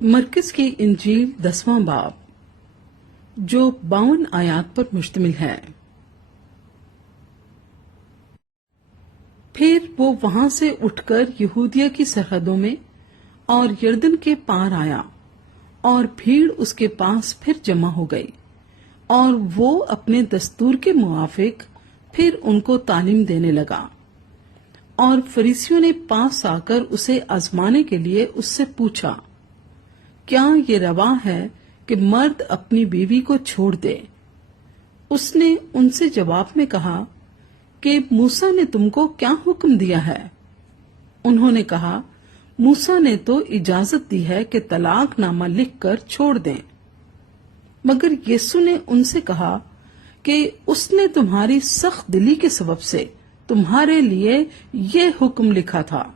मरकज की इंजील 10वां बाब, जो 52 आयात पर मुश्तमिल है। फिर वो वहां से उठकर यहूदिया की सरहदों में और यर्दन के पार आया, और भीड़ उसके पास फिर जमा हो गई, और वो अपने दस्तूर के मुआफिक फिर उनको तालीम देने लगा। और फरीसियों ने पास आकर उसे आजमाने के लिए उससे पूछा, क्या ये रवा है कि मर्द अपनी बीवी को छोड़ दे? उसने उनसे जवाब में कहा कि मूसा ने तुमको क्या हुक्म दिया है? उन्होंने कहा, मूसा ने तो इजाजत दी है कि तलाक नामा लिखकर छोड़ दें। मगर यीशु ने उनसे कहा कि उसने तुम्हारी सख्त दिली के सबब से तुम्हारे लिए ये हुक्म लिखा था,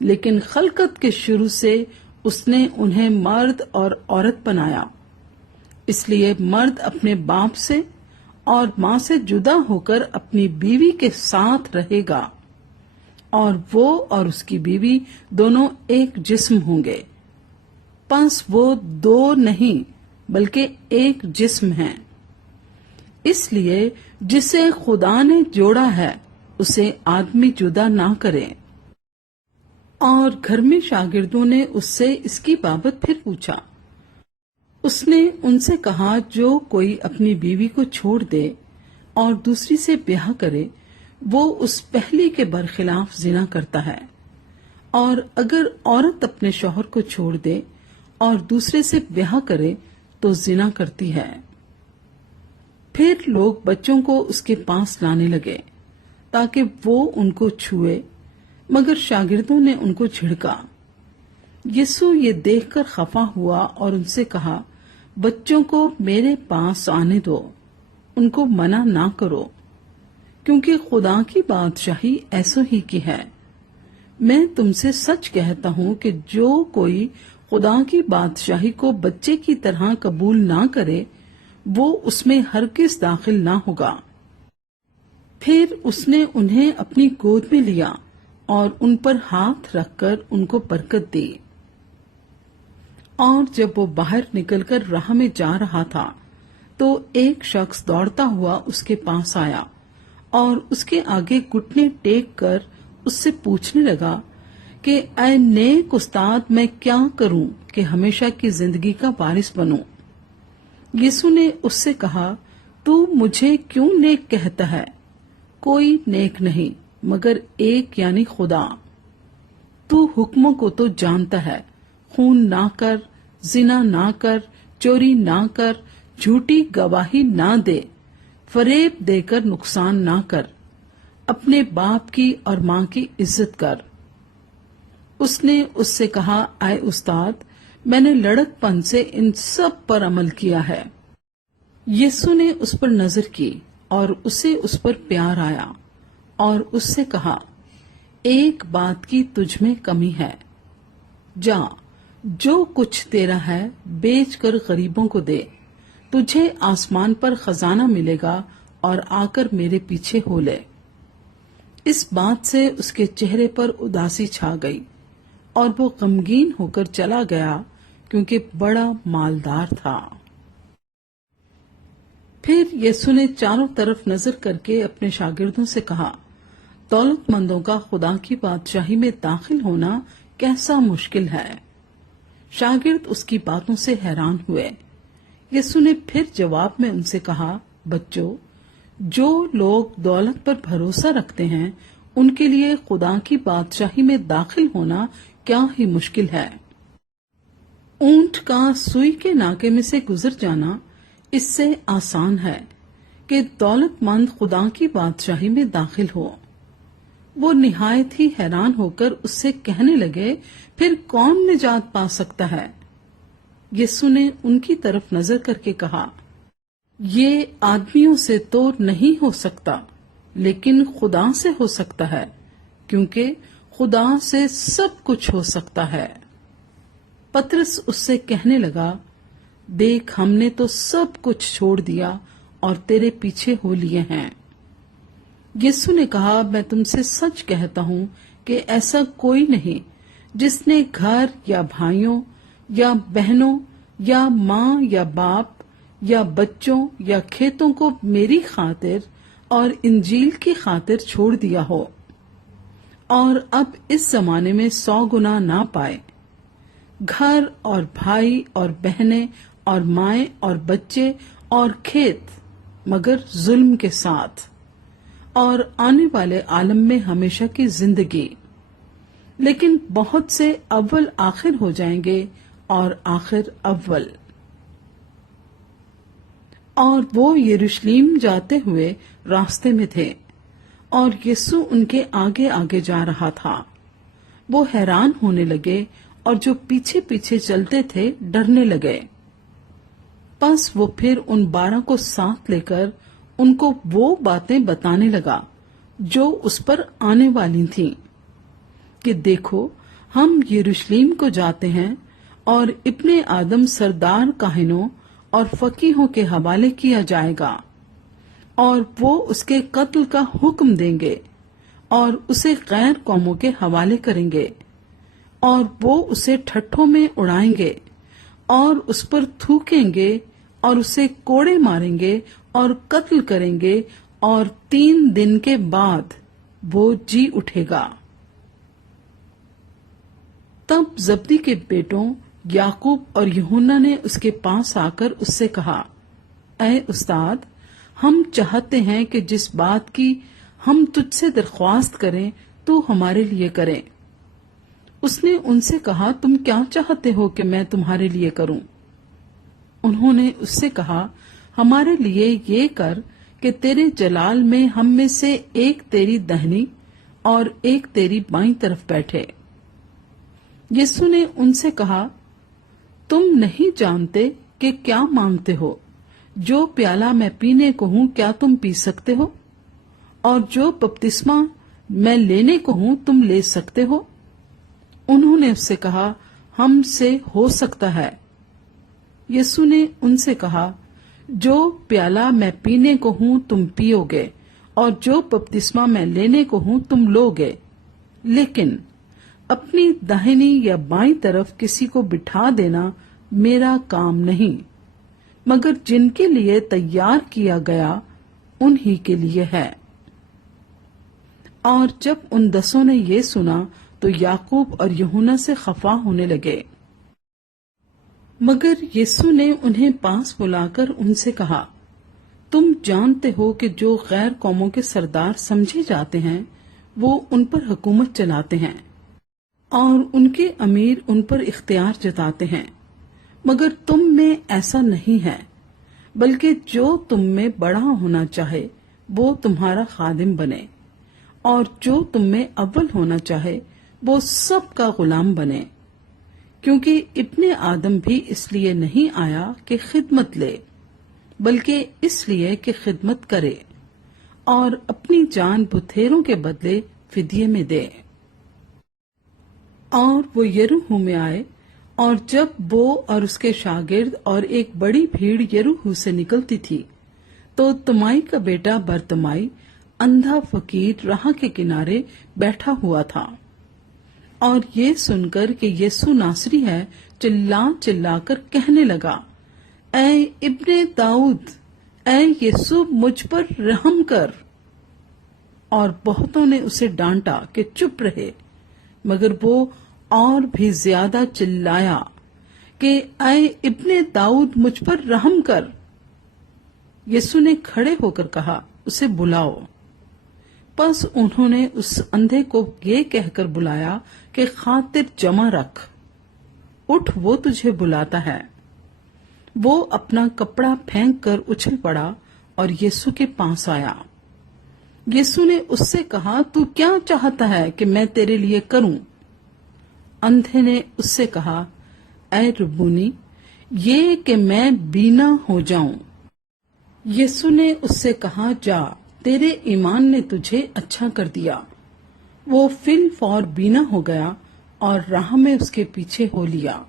लेकिन खलकत के शुरू से उसने उन्हें मर्द और औरत बनाया। इसलिए मर्द अपने बाप से और मां से जुदा होकर अपनी बीवी के साथ रहेगा, और वो और उसकी बीवी दोनों एक जिस्म होंगे। बस वो दो नहीं बल्कि एक जिस्म हैं। इसलिए जिसे खुदा ने जोड़ा है उसे आदमी जुदा ना करे। और घर में शागिर्दों ने उससे इसकी बाबत फिर पूछा। उसने उनसे कहा, जो कोई अपनी बीवी को छोड़ दे और दूसरी से ब्याह करे, वो उस पहली के बरखिलाफ जिना करता है। और अगर औरत अपने शौहर को छोड़ दे और दूसरे से ब्याह करे तो जिना करती है। फिर लोग बच्चों को उसके पास लाने लगे ताकि वो उनको छुए, मगर शागिर्दों ने उनको झिड़का। यीशु ये देखकर खफा हुआ और उनसे कहा, बच्चों को मेरे पास आने दो, उनको मना ना करो, क्योंकि खुदा की बादशाही ऐसो ही की है। मैं तुमसे सच कहता हूं कि जो कोई खुदा की बादशाही को बच्चे की तरह कबूल ना करे, वो उसमें हरगिज़ दाखिल ना होगा। फिर उसने उन्हें अपनी गोद में लिया और उन पर हाथ रखकर उनको बरकत दी। और जब वो बाहर निकलकर राह में जा रहा था, तो एक शख्स दौड़ता हुआ उसके पास आया और उसके आगे घुटने टेक कर उससे पूछने लगा कि ऐ नेक उस्ताद, मैं क्या करूं कि हमेशा की जिंदगी का वारिस बनूं? यीशु ने उससे कहा, तू मुझे क्यों नेक कहता है? कोई नेक नहीं मगर एक, यानी खुदा। तू हुक्मों को तो जानता है, खून ना कर, जिना ना कर, चोरी ना कर, झूठी गवाही ना दे, फरेब देकर नुकसान ना कर, अपने बाप की और मां की इज्जत कर। उसने उससे कहा, आए उस्ताद, मैंने लड़कपन से इन सब पर अमल किया है। यीशु ने उस पर नजर की और उसे उस पर प्यार आया और उससे कहा, एक बात की तुझ में कमी है। जा, जो कुछ तेरा है बेचकर गरीबों को दे, तुझे आसमान पर खजाना मिलेगा, और आकर मेरे पीछे हो ले। इस बात से उसके चेहरे पर उदासी छा गई और वो गमगीन होकर चला गया, क्योंकि बड़ा मालदार था। फिर यीशु ने चारों तरफ नजर करके अपने शागिर्दों से कहा, दौलतमंदों का खुदा की बादशाही में दाखिल होना कैसा मुश्किल है। शागिर्द उसकी बातों से हैरान हुए। यीशु ने फिर जवाब में उनसे कहा, बच्चों, जो लोग दौलत पर भरोसा रखते हैं, उनके लिए खुदा की बादशाही में दाखिल होना क्या ही मुश्किल है। ऊंट का सुई के नाके में से गुजर जाना इससे आसान है कि दौलतमंद खुदा की बादशाही में दाखिल हो। वो निहायत ही हैरान होकर उससे कहने लगे, फिर कौन निजात पा सकता है? यीशु ने उनकी तरफ नजर करके कहा, ये आदमियों से तो नहीं हो सकता, लेकिन खुदा से हो सकता है, क्योंकि खुदा से सब कुछ हो सकता है। पतरस उससे कहने लगा, देख, हमने तो सब कुछ छोड़ दिया और तेरे पीछे हो लिए हैं। यीशु ने कहा, मैं तुमसे सच कहता हूं कि ऐसा कोई नहीं जिसने घर या भाइयों یا بہنوں یا ماں یا باپ یا بچوں یا کھیتوں کو میری خاطر اور انجیل کی خاطر چھوڑ دیا ہو، اور اب اس زمانے میں 100 گنا نہ پائے، گھر اور بھائی اور بہنیں اور مائیں اور بچے اور کھیت، مگر ظلم کے ساتھ، اور آنے والے عالم میں ہمیشہ کی زندگی۔ لیکن بہت سے اول آخر ہو جائیں گے اور آخر اول۔ اور وہ یروشلم جاتے ہوئے راستے میں تھے، اور یسوع ان کے آگے آگے جا رہا تھا۔ وہ حیران ہونے لگے، اور جو پیچھے پیچھے چلتے تھے ڈرنے لگے۔ پس وہ پھر ان 12 کو ساتھ لے کر ان کو وہ باتیں بتانے لگا جو اس پر آنے والی تھیں، کہ دیکھو ہم یروشلم کو جاتے ہیں، اور ابن آدم سردار کاہنوں اور فقیہوں کے حوالے کیا جائے گا، اور وہ اس کے قتل کا حکم دیں گے، اور اسے غیر قوموں کے حوالے کریں گے، اور وہ اسے ٹھٹھوں میں اڑائیں گے، اور اس پر تھوکیں گے، اور اسے کوڑے ماریں گے اور قتل کریں گے، اور 3 دن کے بعد وہ جی اٹھے گا۔ تب زبدی کے بیٹوں یعقوب اور یوحنا نے اس کے پاس آ کر اس سے کہا، اے استاد، ہم چاہتے ہیں کہ جس بات کی ہم تجھ سے درخواست کریں تو ہمارے لیے کریں۔ اس نے ان سے کہا، تم کیا چاہتے ہو کہ میں تمہارے لیے کروں؟ انہوں نے اس سے کہا، ہمارے لیے یہ کر کہ تیرے جلال میں ہم میں سے ایک تیری دہنی اور ایک تیری بائیں طرف بیٹھے۔ یسوع نے ان سے کہا، تم نہیں جانتے کہ کیا مانگتے ہو؟ جو پیالہ میں پینے کو ہوں کیا تم پی سکتے ہو؟ اور جو بپتسمہ میں لینے کو ہوں تم لے سکتے ہو؟ انہوں نے اس سے کہا، ہم سے ہو سکتا ہے۔ یسوع نے ان سے کہا، جو پیالہ میں پینے کو ہوں تم پیو گے، اور جو بپتسمہ میں لینے کو ہوں تم لو گے، لیکن اپنی داہنی یا بائیں طرف کسی کو بٹھا دینا میرا کام نہیں، مگر جن کے لیے تیار کیا گیا انہی کے لیے ہے۔ اور جب ان 10 نے یہ سنا تو یعقوب اور یوحنا سے خفا ہونے لگے۔ مگر یسوع نے انہیں پاس بلا کر ان سے کہا، تم جانتے ہو کہ جو غیر قوموں کے سردار سمجھے جاتے ہیں وہ ان پر حکومت چلاتے ہیں، اور ان کے امیر ان پر اختیار جتاتے ہیں، مگر تم میں ایسا نہیں ہے، بلکہ جو تم میں بڑا ہونا چاہے وہ تمہارا خادم بنے، اور جو تم میں اول ہونا چاہے وہ سب کا غلام بنے، کیونکہ ابن آدم بھی اس لیے نہیں آیا کہ خدمت لے، بلکہ اس لیے کہ خدمت کرے اور اپنی جان بتھیروں کے بدلے فدیے میں دے۔ اور وہ یریحو میں آئے، اور جب وہ اور اس کے شاگرد اور ایک بڑی بھیڑ یریحو سے نکلتی تھی تو تمائی کا بیٹا برتمائی اندھا فقیر راہ کے کنارے بیٹھا ہوا تھا، اور یہ سن کر کہ یسوع ناصری ہے چلا چلا کر کہنے لگا، اے ابن داؤد، اے یسوع مجھ پر رحم کر۔ اور بہتوں نے اسے ڈانٹا کہ چپ رہے، مگر وہ اور بھی زیادہ چلایا کہ اے ابن داؤد مجھ پر رحم کر۔ یسوع نے کھڑے ہو کر کہا، اسے بلاؤ۔ پس انہوں نے اس اندھے کو یہ کہہ کر بلایا کہ خاطر جمع رکھ، اٹھ، وہ تجھے بلاتا ہے۔ وہ اپنا کپڑا پھینک کر اچھل پڑا اور یسوع کے پاس آیا۔ یسوع نے اس سے کہا، تو کیا چاہتا ہے کہ میں تیرے لیے کروں؟ اندھے نے اس سے کہا، اے ربونی، یہ کہ میں بینا ہو جاؤں۔ یسوع نے اس سے کہا، جا، تیرے ایمان نے تجھے اچھا کر دیا۔ وہ فی الفور بینا ہو گیا اور راہ میں اس کے پیچھے ہو لیا۔